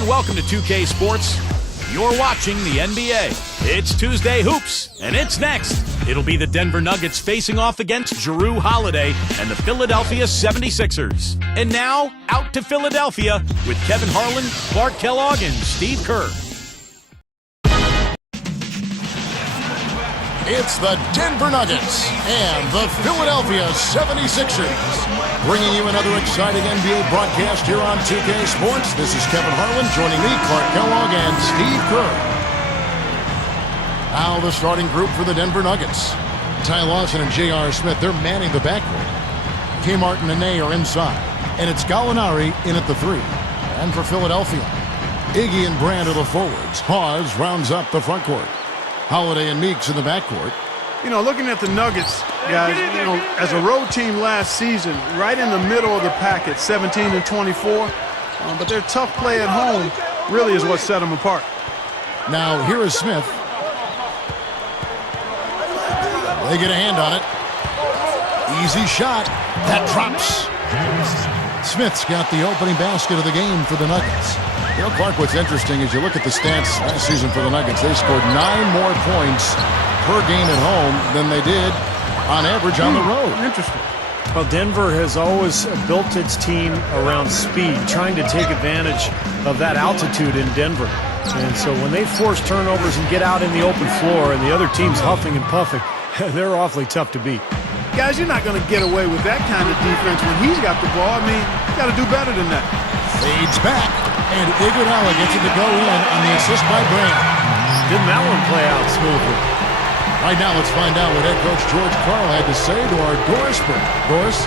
and welcome to 2K Sports. You're watching the NBA. It's Tuesday Hoops, and it's next. It'll be the Denver Nuggets facing off against Jrue Holiday and the Philadelphia 76ers. And now, out to Philadelphia with Kevin Harlan, Clark Kellogg, and Steve Kerr. It's the Denver Nuggets and the Philadelphia 76ers. Bringing you another exciting NBA broadcast here on 2K Sports. This is Kevin Harlan, joining me, Clark Kellogg, and Steve Kerr. Now the starting group for the Denver Nuggets. Ty Lawson and J.R. Smith, they're manning the backcourt. K. Martin and Nene are inside. And it's Gallinari in at the 3. And for Philadelphia, Iggy and Brand are the forwards. Hawes rounds up the front court. Holiday and Meeks in the backcourt. You know, looking at the Nuggets, guys, you know, as a road team last season, right in the middle of the pack at 17-24. But their tough play at home really is what set them apart. Now, here is Smith. They get a hand on it. Easy shot. That drops. Smith's got the opening basket of the game for the Nuggets. You know, Clark, what's interesting is you look at the stats last season for the Nuggets. They scored 9 more points per game at home than they did on average on the road. Interesting. Well, Denver has always built its team around speed, trying to take advantage of that altitude in Denver. And so when they force turnovers and get out in the open floor and the other team's huffing and puffing, they're awfully tough to beat. Guys, you're not going to get away with that kind of defense when he's got the ball. I mean, you got to do better than that. Fades back, and Iguodala gets it to go in on the assist by Brand. Didn't that one play out smoothly? Right now, let's find out what head coach George Karl had to say to our Doris. Doris?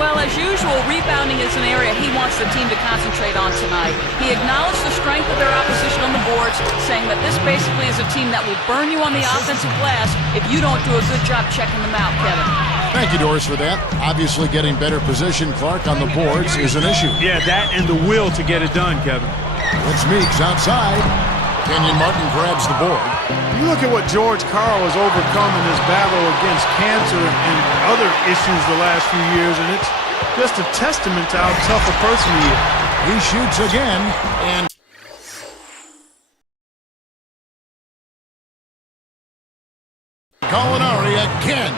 Well, as usual, rebounding is an area he wants the team to concentrate on tonight. He acknowledged the strength of their opposition on the boards, saying that this basically is a team that will burn you on the offensive glass if you don't do a good job checking them out, Kevin. Thank you, Doris, for that. Obviously, getting better position, Clark, on the boards is an issue. Yeah, that and the will to get it done, Kevin. It's Meeks outside. Kenyon Martin grabs the board. You look at what George Karl has overcome in this battle against cancer and other issues the last few years, and it's just a testament to how tough a person he is. He shoots again, and Gallinari again.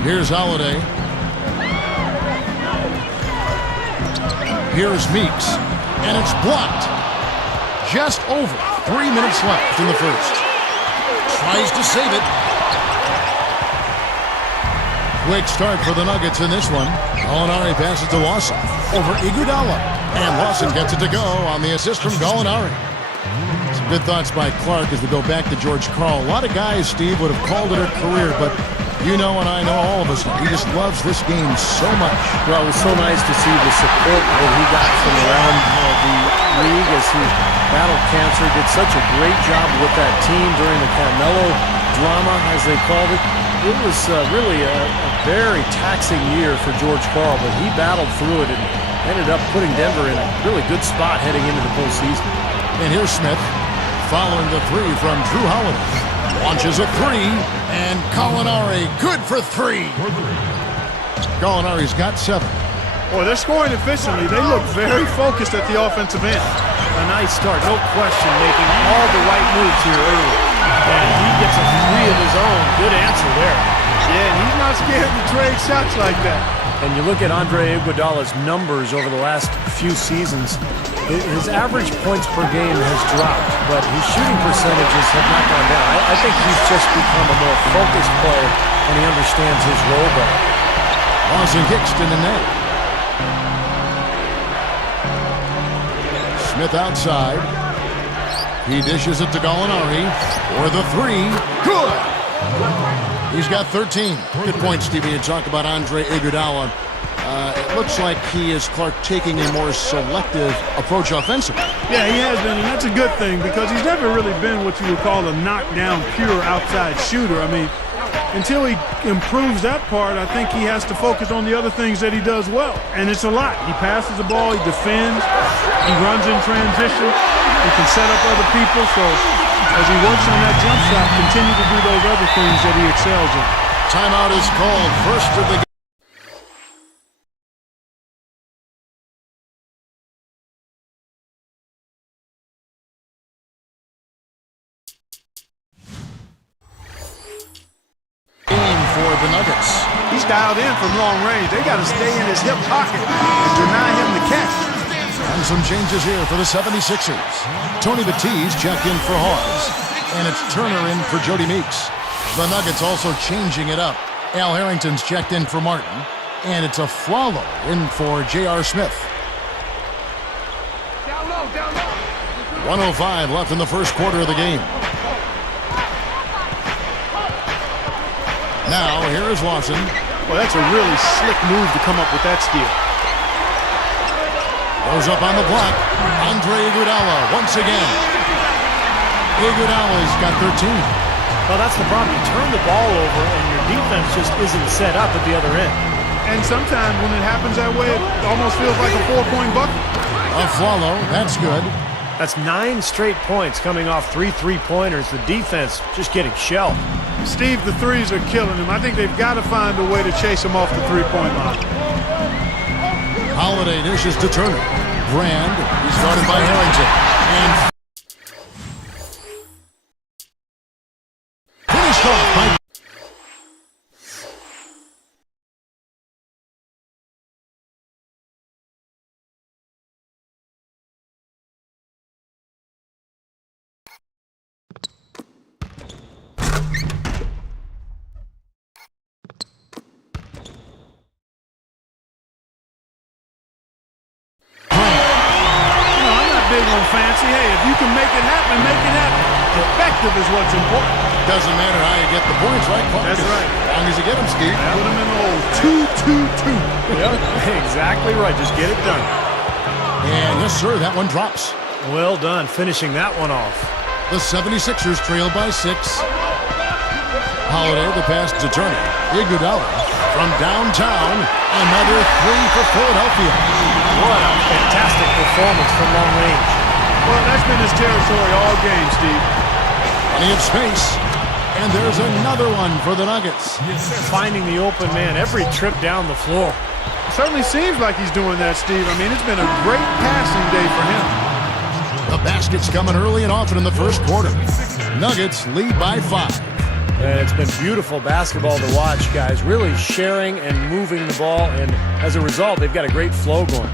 Here's Holiday. Here's Meeks. And it's blocked. Just over 3 minutes left in the first. Tries to save it. Quick start for the Nuggets in this one. Gallinari passes to Lawson. Over Iguodala. And Lawson gets it to go on the assist from Gallinari. Some good thoughts by Clark as we go back to George Karl. A lot of guys, Steve, would have called it a career, but you know, and I know, all of us know, he just loves this game so much. Well, it was so nice to see the support that he got from around the league as he battled cancer. Did such a great job with that team during the Carmelo drama, as they called it. It was really a very taxing year for George Karl, but he battled through it and ended up putting Denver in a really good spot heading into the postseason. And here's Smith, following the 3 from Jrue Holiday. Launches a 3, and Gallinari good for 3. Gallinari's got 7. Boy, they're scoring efficiently. They look very focused at the offensive end. A nice start, no question, making all the right moves here early. And he gets a 3 of his own. Good answer there. Yeah, and he's not scared to trade shots like that. And you look at Andre Iguodala's numbers over the last few seasons, his average points per game has dropped, but his shooting percentages have not gone down. I think he's just become a more focused player, and he understands his role better. Lawson kicks to the net. Smith outside. He dishes it to Gallinari for the 3. Good! He's got 13. Good point, Stevie, to talk about Andre Iguodala. It looks like he is, Clark, taking a more selective approach offensively. Yeah, he has been, and that's a good thing because he's never really been what you would call a knockdown, pure outside shooter. I mean, until he improves that part, I think he has to focus on the other things that he does well. And it's a lot. He passes the ball, he defends, he runs in transition, he can set up other people. So as he works on that jump shot, continue to do those other things that he excels in. Timeout is called. First of the game. For the Nuggets. He's dialed in from long range. They got to stay in his hip pocket and deny him the catch. And some changes here for the 76ers. Tony Batiste checked in for Hawes, and it's Turner in for Jody Meeks. The Nuggets also changing it up. Al Harrington's checked in for Martin, and it's Afflalo in for J.R. Smith. 1:05 left in the first quarter of the game. Now, here is Lawson. Well, that's a really slick move to come up with that steal. Goes up on the block. Andre Iguodala once again. Iguodala's got 13. Well, that's the problem. You turn the ball over and your defense just isn't set up at the other end. And sometimes when it happens that way, it almost feels like a 4-point bucket. Afflalo, that's good. That's 9 straight points coming off 3 3-pointers. The defense just getting shelled. Steve, the threes are killing him. I think they've got to find a way to chase him off the three-point line. Holiday dishes to Turner. Brand is guarded by Harrington. And finished off by... Fancy. Hey, if you can make it happen, make it happen. Effective is what's important. Doesn't matter how you get the points, right, Clark? That's right. As long as you get them, Steve. Put them in the hole. 2-2-2. Yep, exactly right. Just get it done. And yes, sir, that one drops. Well done, finishing that one off. The 76ers trail by 6. Holiday, the pass to Turner. Iguodala from downtown. Another 3 for Philadelphia. What a fantastic performance from long range. Well, that's been his territory all game, Steve. Plenty of space. And there's another one for the Nuggets. Finding the open man every trip down the floor. It certainly seems like he's doing that, Steve. I mean, it's been a great passing day for him. The basket's coming early and often in the first quarter. Nuggets lead by 5. And it's been beautiful basketball to watch, guys. Really sharing and moving the ball. And as a result, they've got a great flow going.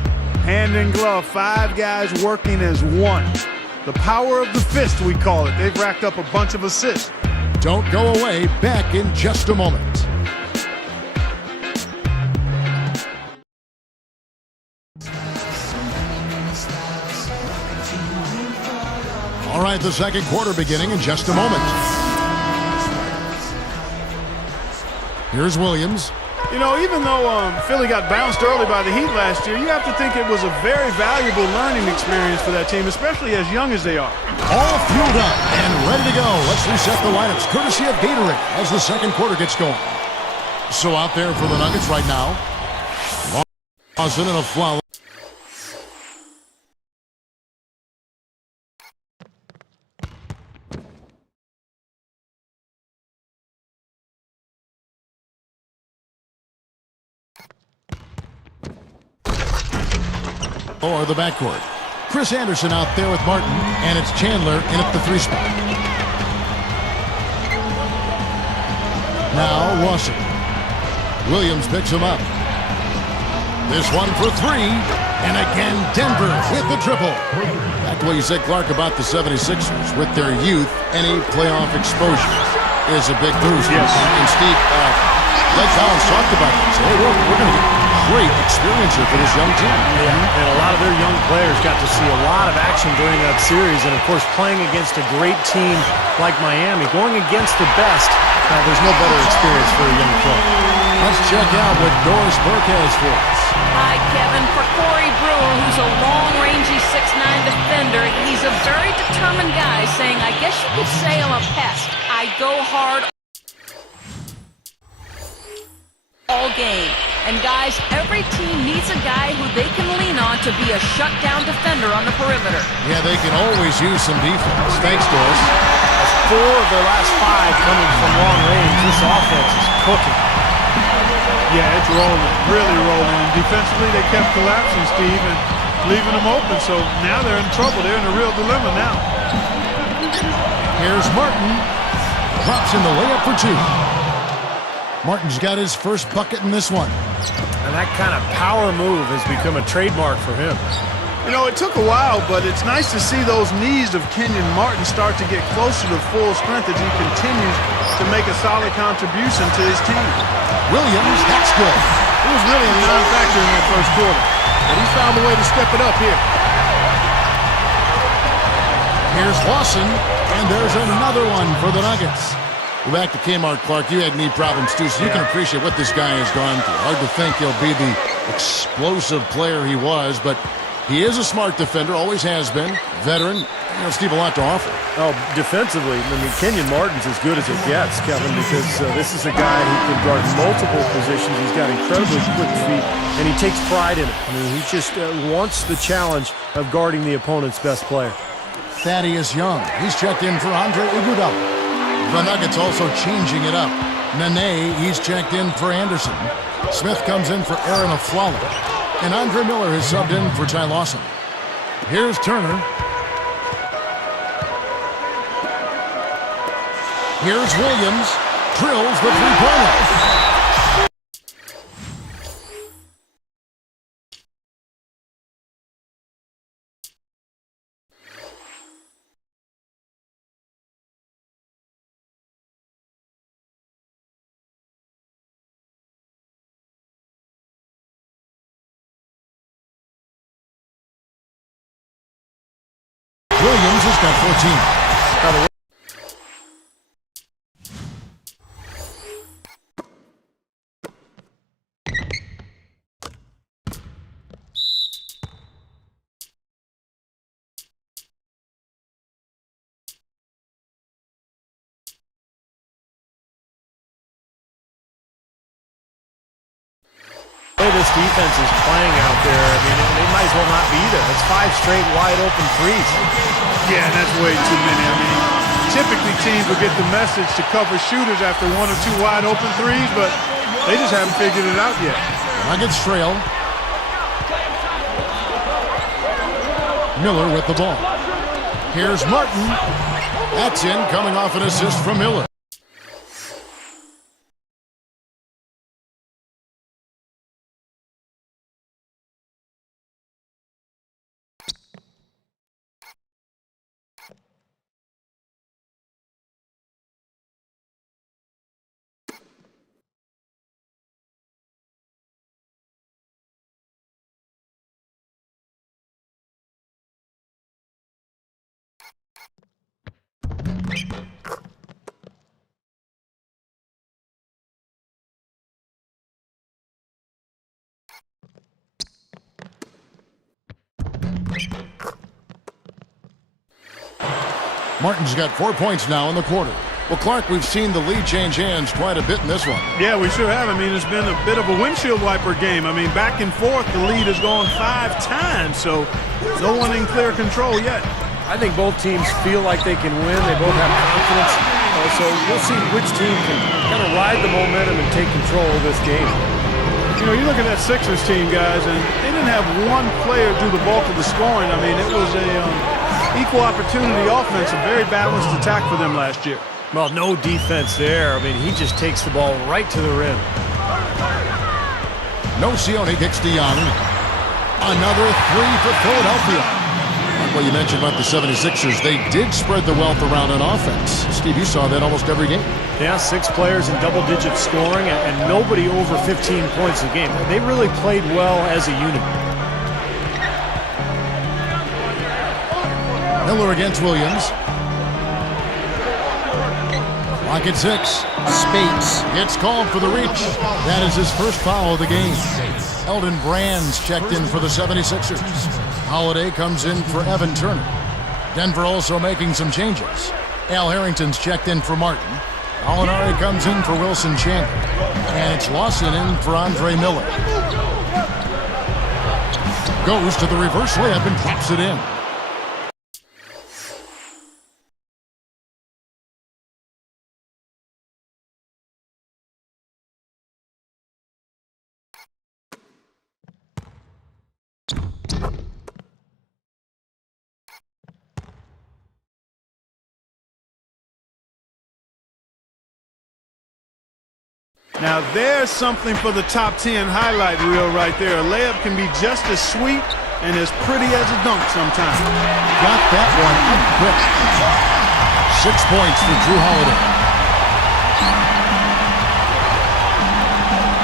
Hand in glove, 5 guys working as one. The power of the fist, we call it. They've racked up a bunch of assists. Don't go away. Back in just a moment. All right, the second quarter beginning in just a moment. Here's Williams. You know, even though Philly got bounced early by the Heat last year, you have to think it was a very valuable learning experience for that team, especially as young as they are. All fueled up and ready to go. Let's reset the lineups, courtesy of Gatorade, as the second quarter gets going. So out there for the Nuggets right now, Lawson and Afflalo. Or the backcourt. Chris Anderson out there with Martin, and it's Chandler in at the 3 spot. Now Lawson. Williams picks him up. This one for 3, and again Denver with the triple. Back to what you said, Clark, about the 76ers. With their youth, any playoff exposure is a big boost. Yes. And Steve, Blake Collins talked about this. Hey, we're going to get great experience here for this young team. Yeah, and a lot of their young players got to see a lot of action during that series. And, of course, playing against a great team like Miami, going against the best, there's no better experience for a young player. Let's check out what Doris Burke has for us. Hi, Kevin. For Corey Brewer, who's a long-rangey 6'9" defender, he's a very determined guy, saying, I guess you could say I'm a pest. I go hard. all game. And guys, every team needs a guy who they can lean on to be a shutdown defender on the perimeter. Yeah, they can always use some defense. Thanks, Doris. That's 4 of their last 5 coming from long range. This offense is cooking. Yeah, it's rolling, really rolling. And defensively, they kept collapsing, Steve, and leaving them open. So now they're in trouble. They're in a real dilemma now. Here's Martin. Drops in the layup for 2. Martin's got his first bucket in this one. And that kind of power move has become a trademark for him. You know, it took a while, but it's nice to see those knees of Kenyon Martin start to get closer to full strength as he continues to make a solid contribution to his team. Williams, that's good. It was really a non-factor in that first quarter, but he found a way to step it up here. Here's Lawson, and there's another one for the Nuggets. We're back to Kmart. Clark, you had knee problems too, so you can appreciate what this guy has gone through. Hard to think he'll be the explosive player he was, but he is a smart defender, always has been. Veteran, you know, Steve, a lot to offer. Oh, defensively, I mean, Kenyon Martin's as good as it gets, Kevin, because this is a guy who can guard multiple positions. He's got incredibly quick feet, and he takes pride in it. I mean, he just wants the challenge of guarding the opponent's best player. Thaddeus Young, he's checked in for Andre Iguodala. The Nuggets also changing it up. Nene, he's checked in for Anderson. Smith comes in for Aaron Aflalo. And Andre Miller has subbed in for Ty Lawson. Here's Turner. Here's Williams. Drills the three-pointer. Williams has got 14. The way this defense is playing out there, I mean, they might as well not be there. It's 5 straight wide open threes. Yeah, and that's way too many. I mean, typically teams will get the message to cover shooters after 1 or 2 wide open threes, but they just haven't figured it out yet. Nuggets trail. Miller with the ball. Here's Martin. That's in, coming off an assist from Miller. Martin's got 4 points now in the quarter. Well, Clark, we've seen the lead change hands quite a bit in this one. Yeah, we sure have. I mean, it's been a bit of a windshield wiper game. I mean, back and forth, the lead has gone 5 times, so no one in clear control yet. I think both teams feel like they can win. They both have confidence. So we'll see which team can kind of ride the momentum and take control of this game. You know, you look at that Sixers team, guys, and they didn't have one player do the bulk of the scoring. I mean, it was a equal opportunity offense, a very balanced attack for them last year. Well, no defense there. I mean, he just takes the ball right to the rim. Nocioni kicks to Young. Another 3 for Philadelphia. Like what you mentioned about the 76ers, they did spread the wealth around on offense. Steve, you saw that almost every game. Yeah, 6 players in double-digit scoring and nobody over 15 points a game. They really played well as a unit. Miller against Williams. Clock at 6. Spates gets called for the reach. That is his first foul of the game. Elton Brand's checked in for the 76ers. Holiday comes in for Evan Turner. Denver also making some changes. Al Harrington's checked in for Martin. Gallinari comes in for Wilson Chandler. And it's Lawson in for Andre Miller. Goes to the reverse layup and drops it in. Now there's something for the top 10 highlight reel right there. A layup can be just as sweet and as pretty as a dunk sometimes. Got that one up quick. 6 points for Jrue Holiday.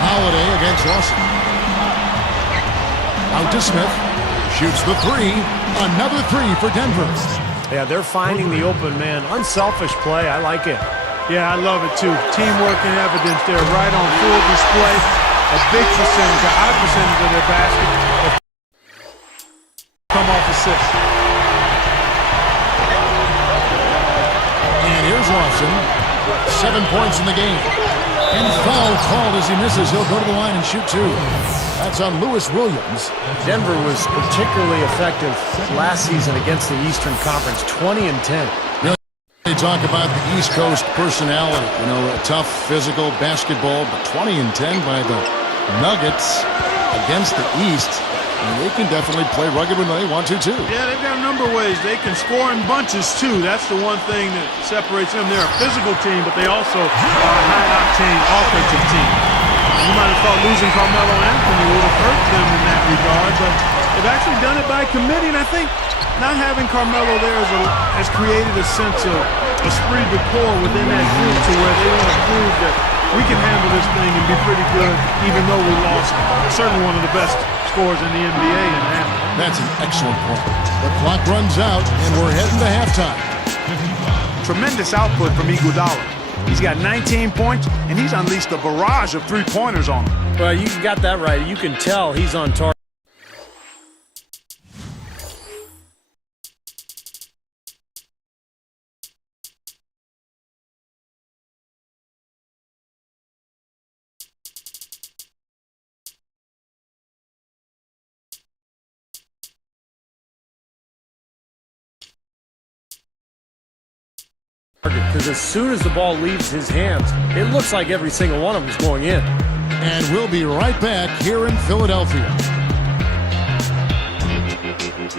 Holiday against Lawson. Out to Smith. Shoots the three. Another three for Denver. Yeah, they're finding the open man. Unselfish play. I like it. Yeah, I love it too. Teamwork in evidence there, right on full display. A big percentage, a high percentage of their basket come off assist. And here's Lawson. 7 points in the game. And foul called as he misses. He'll go to the line and shoot two. That's on Lewis Williams. Denver was particularly effective last season against the Eastern Conference, 20 and 10. They talk about the East Coast personality, you know, tough, physical basketball, but 20 and 10 by the Nuggets against the East. And they can definitely play rugged when they want to, too. Yeah, they've got a number of ways. They can score in bunches, too. That's the one thing that separates them. They're a physical team, but they also are a high-octane offensive team. You might have thought losing Carmelo Anthony would have hurt them in that regard, but they've actually done it by committee, and I think not having Carmelo there has created a sense of esprit de corps within that group to where they want to prove that we can handle this thing and be pretty good, even though we lost certainly one of the best scorers in the NBA in half. That's an excellent point. The clock runs out, and we're heading to halftime. Tremendous output from Iguodala. He's got 19 points, and he's unleashed a barrage of three-pointers on him. Well, you got that right. You can tell he's on target. Because as soon as the ball leaves his hands, it looks like every single one of them is going in. And we'll be right back here in Philadelphia.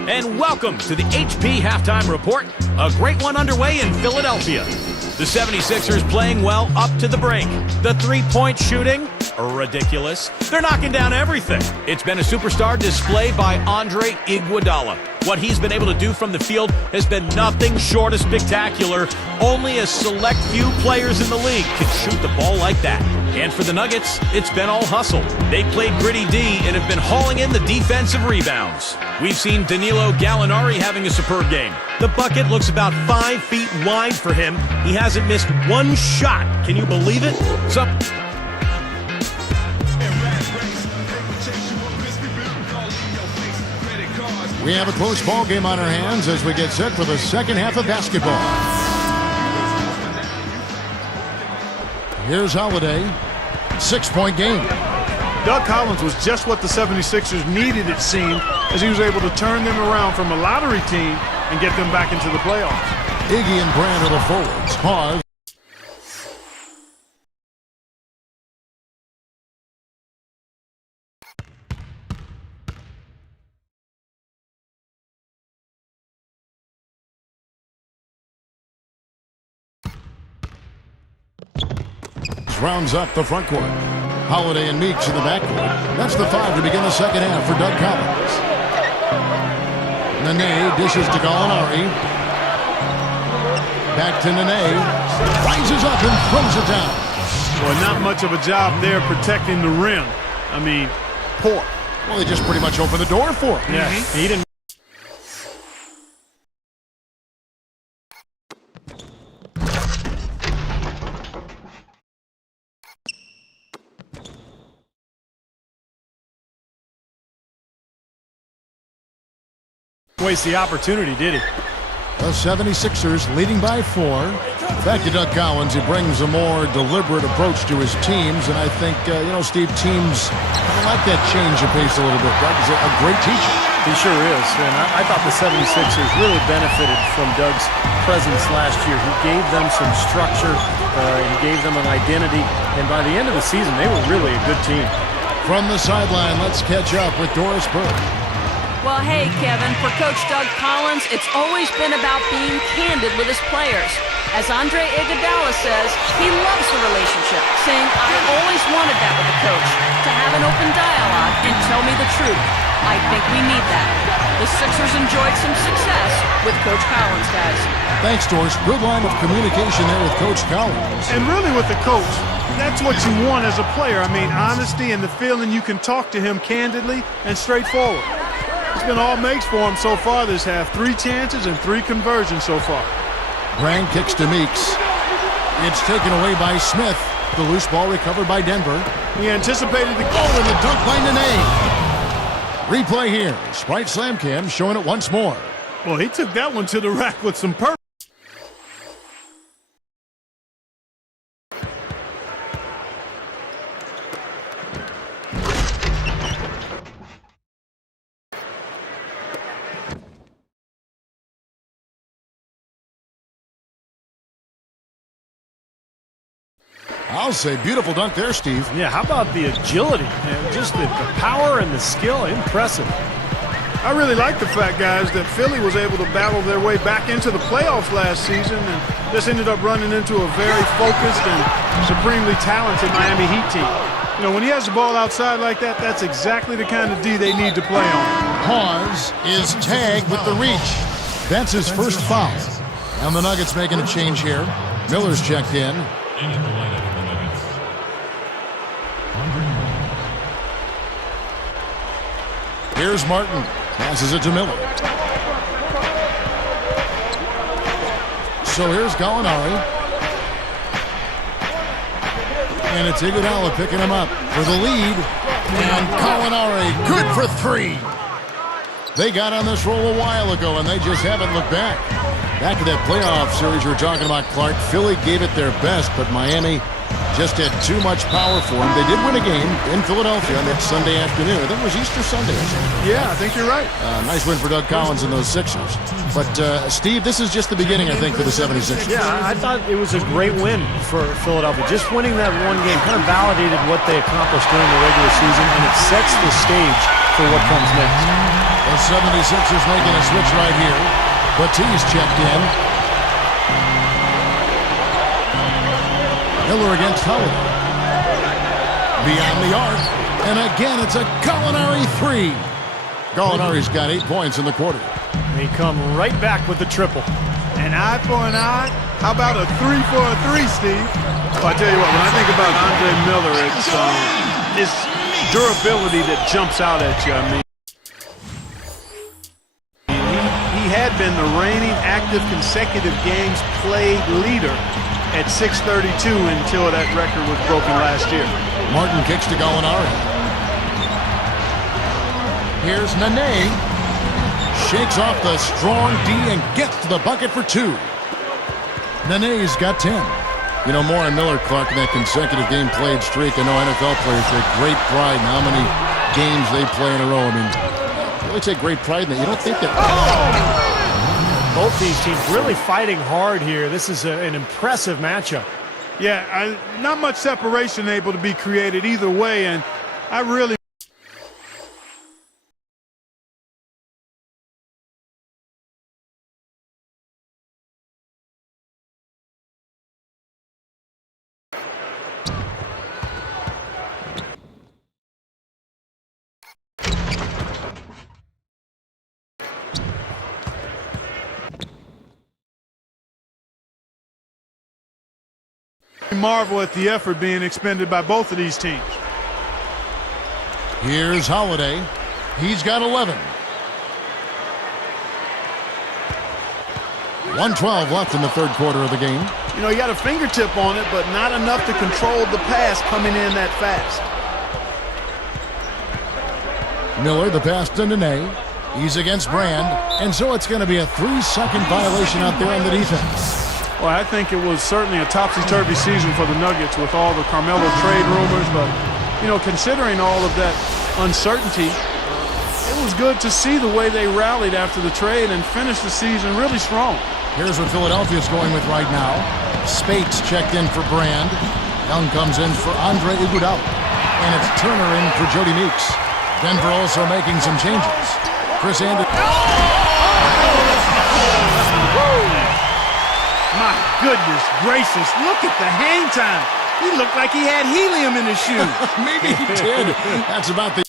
And welcome to the HP Halftime Report. A great one underway in Philadelphia. The 76ers playing well up to the break. The three-point shooting, ridiculous. They're knocking down everything. It's been a superstar display by Andre Iguodala. What he's been able to do from the field has been nothing short of spectacular. Only a select few players in the league can shoot the ball like that. And for the Nuggets, it's been all hustle. They played gritty D and have been hauling in the defensive rebounds. We've seen Danilo Gallinari having a superb game. The bucket looks about 5 feet wide for him. He hasn't missed one shot. Can you believe it? So We have a close ball game on our hands as we get set for the second half of basketball. Here's Holiday. 6-point game. Doug Collins was just what the 76ers needed, it seemed, as he was able to turn them around from a lottery team and get them back into the playoffs. Iggy and Brand are the forwards. Pause. Rounds up the front court. Holiday and Meeks in the backcourt. That's the 5 to begin the second half for Doug Collins. Nene dishes to Gallinari. Back to Nene. Rises up and throws it down. Well, not much of a job there protecting the rim. I mean, poor. Well, they just pretty much opened the door for him. Yeah, he didn't. Waste the opportunity, did he? The 76ers leading by 4. Back to Doug Collins. He brings a more deliberate approach to his teams, and I think, Steve, teams like that change of pace a little bit. Doug is a great teacher. He sure is, and I thought the 76ers really benefited from Doug's presence last year. He gave them some structure, he gave them an identity, and by the end of the season, they were really a good team. From the sideline, let's catch up with Doris Burke. Well, hey, Kevin, for Coach Doug Collins, it's always been about being candid with his players. As Andre Iguodala says, he loves the relationship, saying, I always wanted that with a coach, to have an open dialogue and tell me the truth. I think we need that. The Sixers enjoyed some success with Coach Collins, guys. Thanks, Doris. Good line of communication there with Coach Collins. And really with the coach, that's what you want as a player. I mean, honesty and the feeling you can talk to him candidly and straightforward. It's been all makes for him so far this half. 3 chances and 3 conversions so far. Brand kicks to Meeks. It's taken away by Smith. The loose ball recovered by Denver. He anticipated the goal and the dunk by Nene. Replay here. Sprite Slam Cam showing it once more. Well, he took that one to the rack with some purpose. I'll say beautiful dunk there, Steve. Yeah, how about the agility and just the power and the skill? Impressive. I really like the fact, guys, that Philly was able to battle their way back into the playoffs last season and just ended up running into a very focused and supremely talented Miami Heat team. You know, when he has the ball outside like that, that's exactly the kind of D they need to play on. Hawes is tagged with the reach. That's his first foul. And the Nuggets making a change here. Miller's checked in. Here's Martin. Passes it to Miller. So here's Gallinari. And it's Iguodala picking him up for the lead. And Gallinari good for 3. They got on this roll a while ago, and they just haven't looked back. Back to that playoff series you were talking about, Clark. Philly gave it their best, but Miami just had too much power for them. They did win a game in Philadelphia on that Sunday afternoon. I think it was Easter Sunday or something. Yeah, I think you're right. Nice win for Doug Collins and those Sixers. But, Steve, this is just the beginning, I think, for the 76ers. Yeah, I thought it was a great win for Philadelphia. Just winning that one game kind of validated what they accomplished during the regular season, and it sets the stage for what comes next. The 76ers making a switch right here. Batiste checked in. Miller against Holiday. Beyond the arc. And again, it's a Gallinari 3. Gallinari's got 8 points in the quarter. They come right back with the triple. An eye for an eye? How about a 3 for a 3, Steve? Well, I tell you what, when I think about Andre Miller, it's durability that jumps out at you. I mean, he had been the reigning active consecutive games played leader at 632 until that record was broken last year. Martin kicks to Gallinari. Here's Nene. Shakes off the strong D and gets to the bucket for 2. Nene's got 10. You know, more on Miller, Clark, in that consecutive game played streak. I know NFL players take great pride in how many games they play in a row. I mean, they really take great pride in that. You don't think that... Oh! Both these teams really fighting hard here. This is an impressive matchup. Yeah, not much separation able to be created either way, and I really... marvel at the effort being expended by both of these teams. Here's Holiday. He's got 11. 1:12 left in the third quarter of the game. You know, he got a fingertip on it, but not enough to control the pass coming in that fast. Miller, the pass to Nene. He's against Brand, and so it's going to be a 3-second violation out there on the defense. Well, I think it was certainly a topsy-turvy season for the Nuggets with all the Carmelo trade rumors. But, you know, considering all of that uncertainty, it was good to see the way they rallied after the trade and finished the season really strong. Here's what Philadelphia's going with right now. Spates checked in for Brand. Young comes in for Andre Iguodala. And it's Turner in for Jody Meeks. Denver also making some changes. Chris Anderson. My goodness gracious, look at the hang time. He looked like he had helium in his shoes. Maybe he did. That's about the...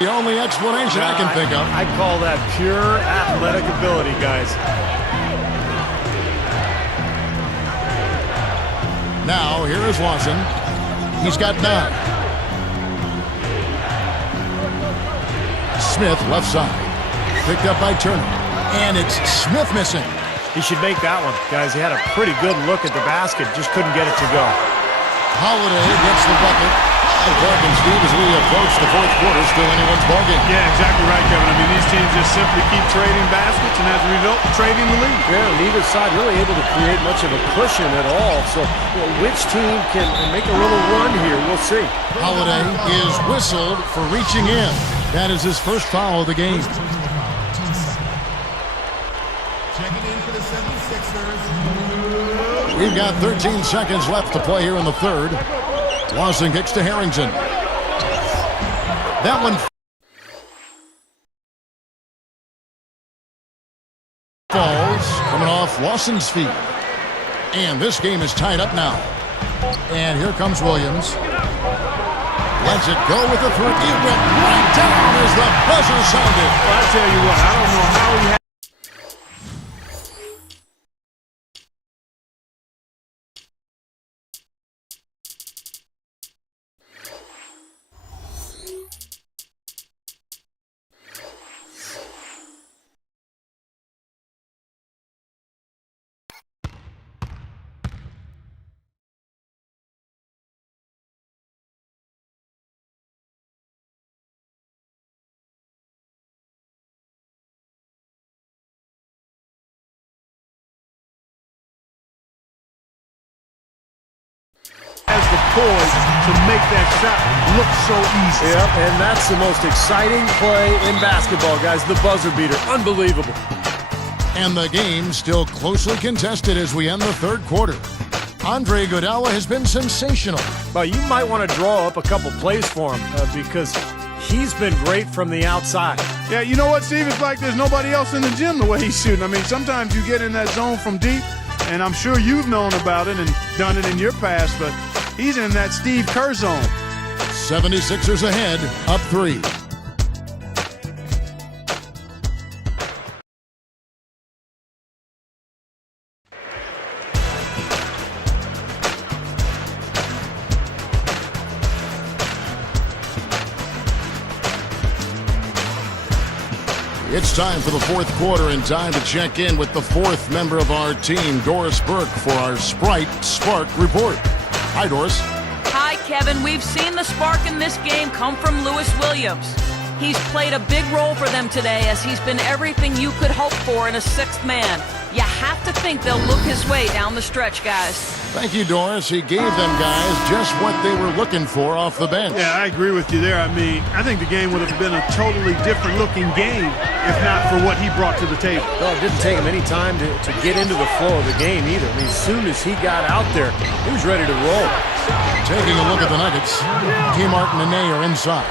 The only explanation I can think of. I call that pure athletic ability, guys. Now, here is Lawson. He's got 9. Smith, left side. Picked up by Turner. And it's Smith missing. He should make that one, guys. He had a pretty good look at the basket, just couldn't get it to go. Holiday gets the bucket. And Clark and Steve, as we approach the fourth quarter, still anyone's ballgame. Yeah, exactly right, Kevin. I mean, these teams just simply keep trading baskets and as a result, trading the lead. Yeah, neither side really able to create much of a cushion at all. So which team can make a little run here? We'll see. Holiday is whistled for reaching in. That is his first foul of the game. Checking in for the 76ers. We've got 13 seconds left to play here in the third. Lawson kicks to Harrington. That one falls, coming off Lawson's feet. And this game is tied up now. And here comes Williams. Lets it go with the three. It went right down as the buzzer sounded. Well, I tell you what, I don't know how he had has the poise to make that shot look so easy. Yep, and that's the most exciting play in basketball, guys. The buzzer beater. Unbelievable. And the game still closely contested as we end the third quarter. Andre Iguodala has been sensational. Well, you might want to draw up a couple plays for him because he's been great from the outside. Yeah, you know what, Steve? It's like there's nobody else in the gym the way he's shooting. I mean, sometimes you get in that zone from deep, and I'm sure you've known about it and done it in your past, but he's in that Steve Kerr zone. 76ers ahead, up 3. It's time for the fourth quarter and time to check in with the fourth member of our team, Doris Burke, for our Sprite Spark Report. Hi, Doris. Hi, Kevin. We've seen the spark in this game come from Lewis Williams. He's played a big role for them today as he's been everything you could hope for in a sixth man. You have to think they'll look his way down the stretch, guys. Thank you, Doris. He gave them guys just what they were looking for off the bench. Yeah, I agree with you there. I mean, I think the game would have been a totally different looking game if not for what he brought to the table. Well, it didn't take him any time to get into the flow of the game either. I mean, as soon as he got out there, he was ready to roll. Taking a look at the Nuggets, Kmart and Nene are inside.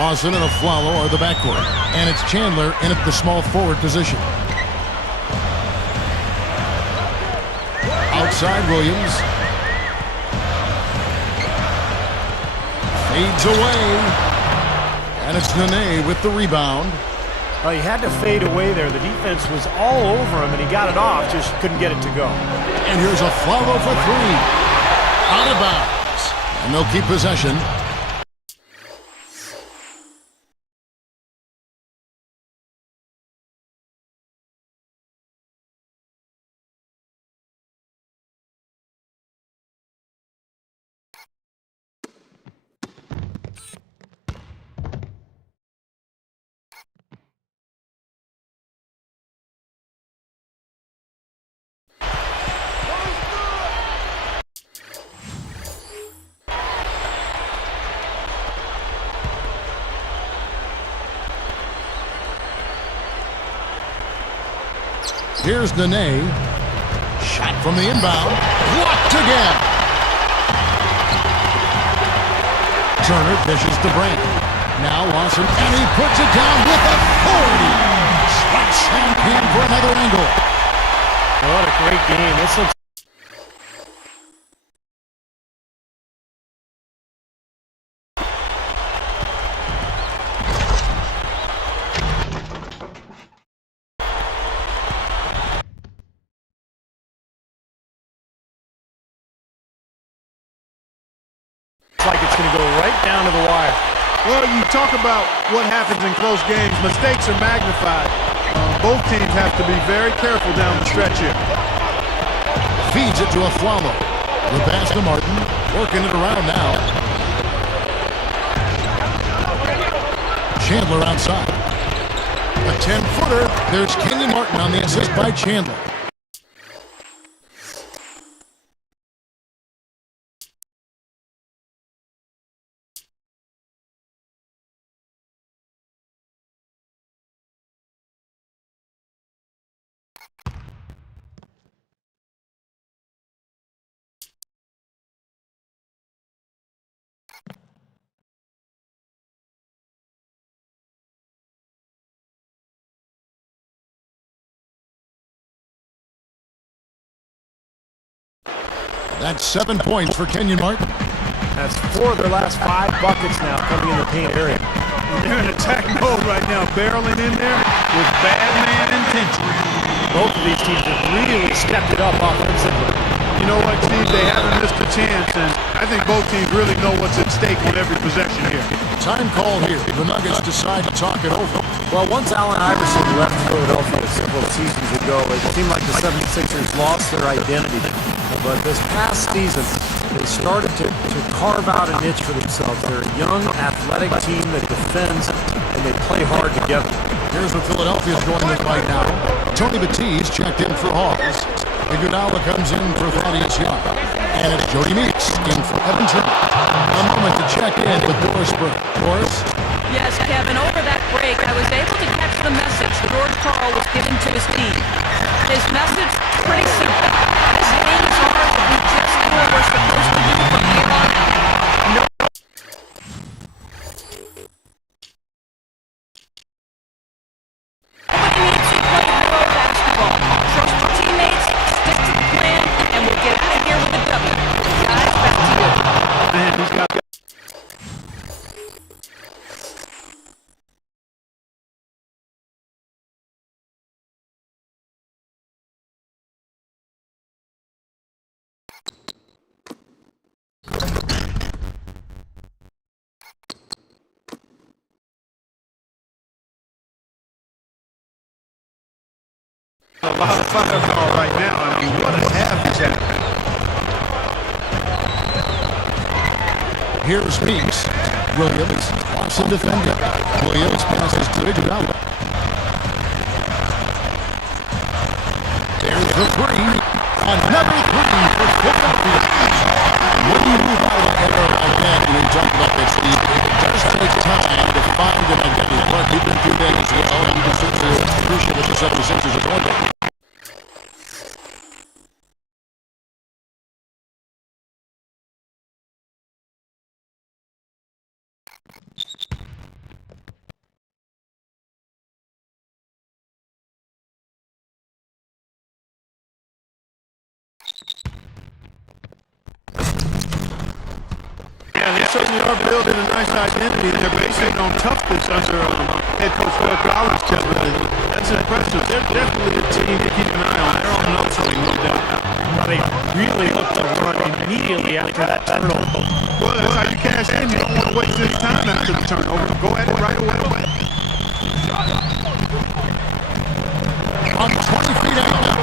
Lawson and Afflalo are the backcourt. And it's Chandler in at the small forward position. Outside Williams. Fades away. And it's Nene with the rebound. Well, he had to fade away there. The defense was all over him, and he got it off, just couldn't get it to go. And here's Afflalo for three. Out of bounds. And they'll keep possession. Here's Nene. Shot from the inbound. Blocked again. Turner dishes to Brand. Now Lawson, and he puts it down with authority. Slight slam hand for another angle. What a great game. This looks like it's going to go right down to the wire. Well, you talk about what happens in close games. Mistakes are magnified. Both teams have to be very careful down the stretch here. Feeds it to Afflalo. The pass to Martin. Working it around now. Chandler outside. A 10-footer. There's Kenyon Martin on the assist by Chandler. That's 7 points for Kenyon Martin. That's 4 of their last 5 buckets now coming in the paint area. They're in attack mode right now, barreling in there with bad man intention. Both of these teams have really stepped it up offensively. You know what, Steve? They haven't missed a chance, and I think both teams really know what's at stake on every possession here. Time call here. The Nuggets decide to talk it over. Well, once Allen Iverson left Philadelphia several seasons ago, it seemed like the 76ers lost their identity. But this past season, they started to carve out a niche for themselves. They're a young, athletic team that defends, and they play hard together. Here's what Philadelphia's going with right now. Tony Batiste checked in for Hawes. Iguodala comes in for Thaddeus Young. And it's Jody Meeks in for Evan Turner. A moment to check in with Doris Burke. Doris? Yes, Kevin, over that break, I was able to catch the message George Karl was giving to his team. His message, pretty simple. This game is ours if we just do what we're supposed to do from here on out. No. Nobody needs to play hero basketball. Trust your teammates, stick to the plan, and we'll get out of here with a W. Guys, back to you. Man, he's got... a lot of firepower right now. I mean, what a half he's had. Here's Meeks. Williams. Watson defending. Williams passes to Iguodala. There's the three. Another three for Philadelphia. certainly are building a nice identity. They're basing it on toughness under head coach Phil Collins, Kevin. And that's impressive. They're definitely a team to keep an eye on. They're on an upswing, no doubt. Well, they really looked to run immediately after that turnover. Well, that's how you cash in. You don't want to waste any time after the turnover. Go at it right away. From 20 feet out.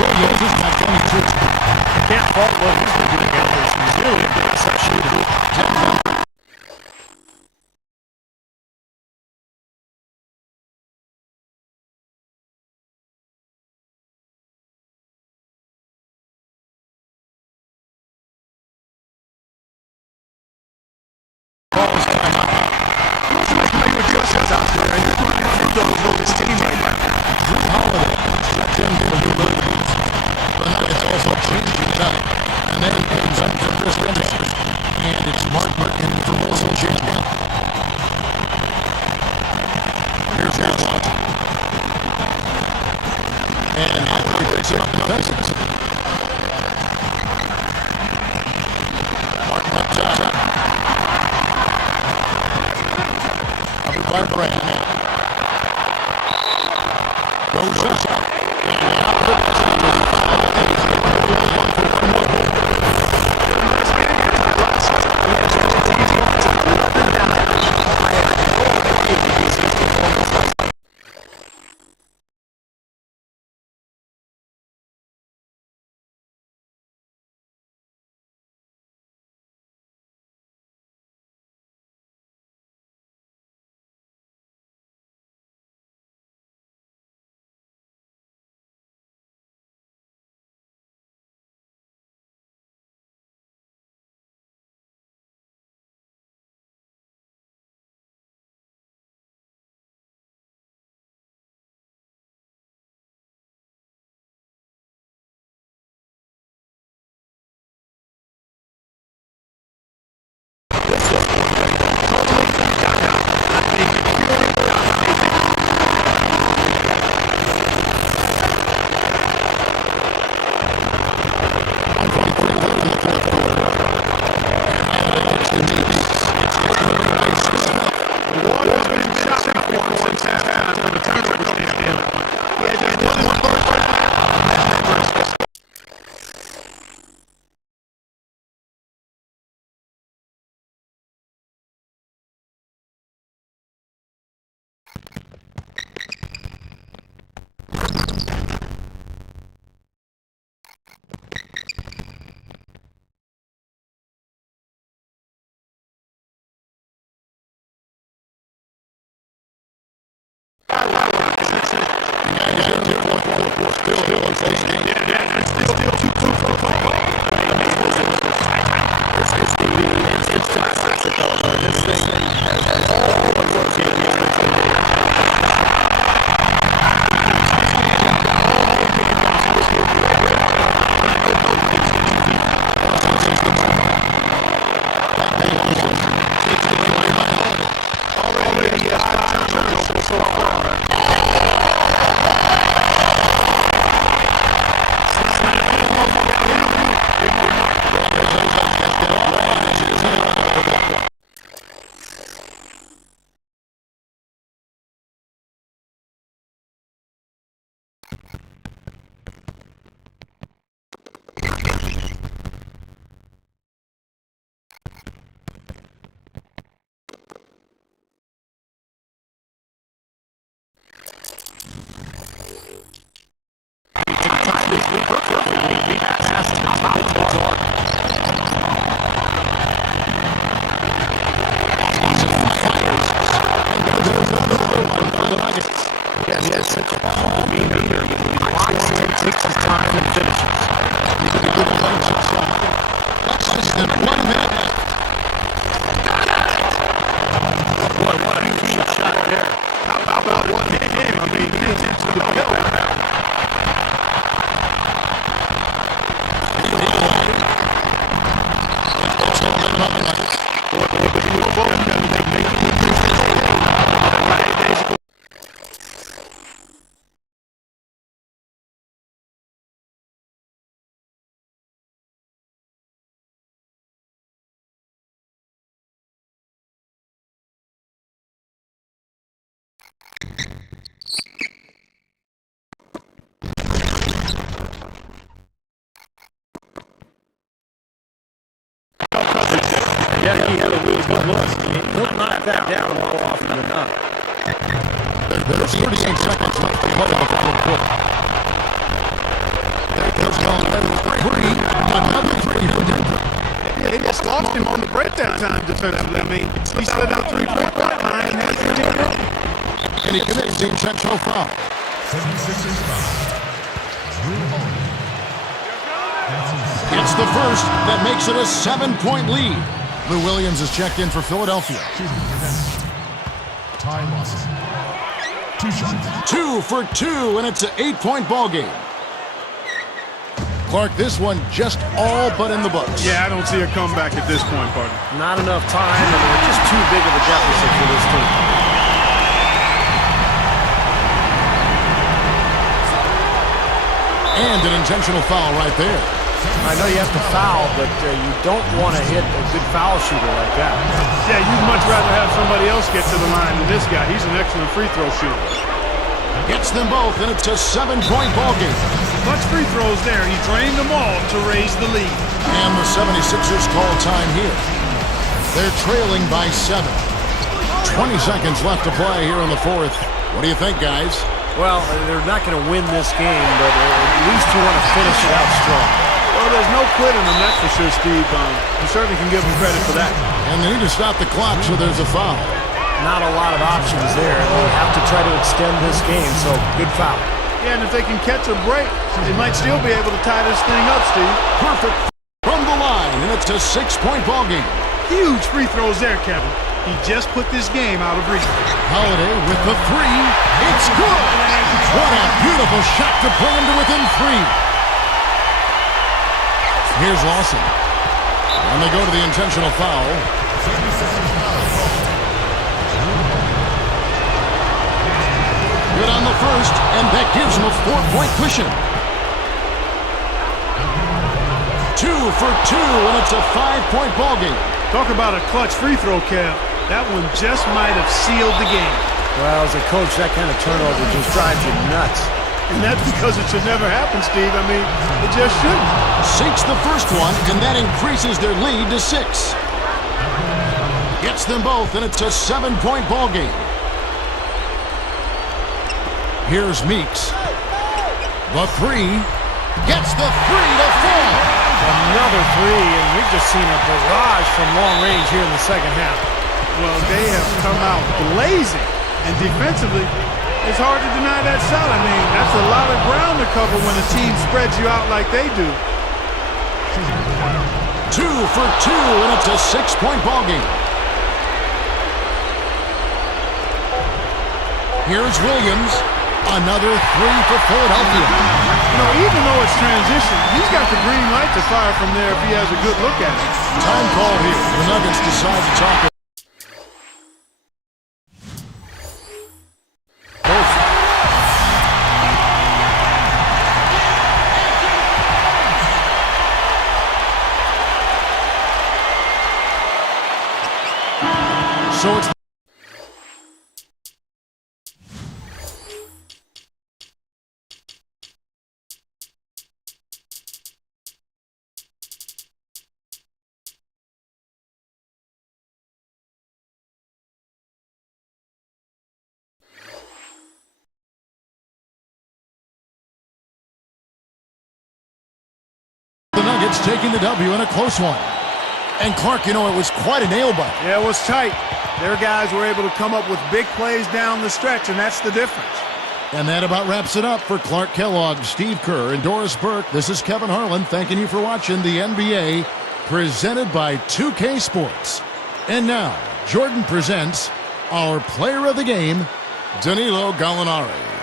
Williams is at 22. Can't fault what he's been doing out there. He's really impressive shooting. Yeah, he had a really good look. He'll knock that down more often than not. There's 38 seconds left to play in the final quarter. There's another three for Denver. Yeah, they just lost him on the breakdown time defensively. I mean, he slid out 3-point line and had 15. And he commits the intentional foul. 76ers foul. Drew Holiday. It's the first that makes it a 7-point lead. Lou Williams is checked in for Philadelphia. Ty Lawson. 2 shots. 2 for 2, and it's an 8-point ball game. Clark, this one just all but in the books. Yeah, I don't see a comeback at this point, partner. Not enough time, and they're just too big of a deficit for this team. And an intentional foul right there. I know you have to foul, but you don't want to hit a good foul shooter like that. Yeah, you'd much rather have somebody else get to the line than this guy. He's an excellent free throw shooter. Gets them both, and it's a 7-point ball game. Much free throws there. He drained them all to raise the lead. And the 76ers call time here. They're trailing by 7. 20 seconds left to play here in the fourth. What do you think, guys? Well, they're not going to win this game, but at least you want to finish it out strong. Well, there's no quitting them, that's for sure, Steve. You certainly can give them credit for that. And they need to stop the clock, so there's a foul. Not a lot of options there. They have to try to extend this game, so good foul. Yeah, and if they can catch a break, they might still be able to tie this thing up, Steve. Perfect from the line, and it's a 6-point ball game. Huge free throws there, Kevin. He just put this game out of reach. Holiday with the 3. It's good! What a beautiful shot to bring him to within 3. Here's Lawson. And they go to the intentional foul. 76ers foul. Good on the first, and that gives him a 4-point cushion. 2 for 2, and it's a 5-point ball game. Talk about a clutch free throw, Kev. That one just might have sealed the game. Well, as a coach, that kind of turnover just drives you nuts. And that's because it should never happen, Steve. I mean, it just shouldn't. Sinks the first one, and that increases their lead to 6. Gets them both, and it's a 7-point ball game. Here's Meeks. The 3. Gets the 3 to fall. Another 3, and we've just seen a barrage from long range here in the second half. Well, they have come out blazing. And defensively, it's hard to deny that shot. I mean, that's a lot of ground to cover when a team spreads you out like they do. 2 for 2, and it's a 6-point ball game. Here's Williams. Another 3 for Philadelphia. You know, even though it's transition, he's got the green light to fire from there if he has a good look at it. Time call here. The Nuggets decide to talk it. So it's the Nuggets taking the W in a close one. And Clark, you know, it was quite a nail-biter. Yeah, it was tight. Their guys were able to come up with big plays down the stretch, and that's the difference. And that about wraps it up for Clark Kellogg, Steve Kerr, and Doris Burke. This is Kevin Harlan thanking you for watching the NBA presented by 2K Sports. And now, Jordan presents our player of the game, Danilo Gallinari.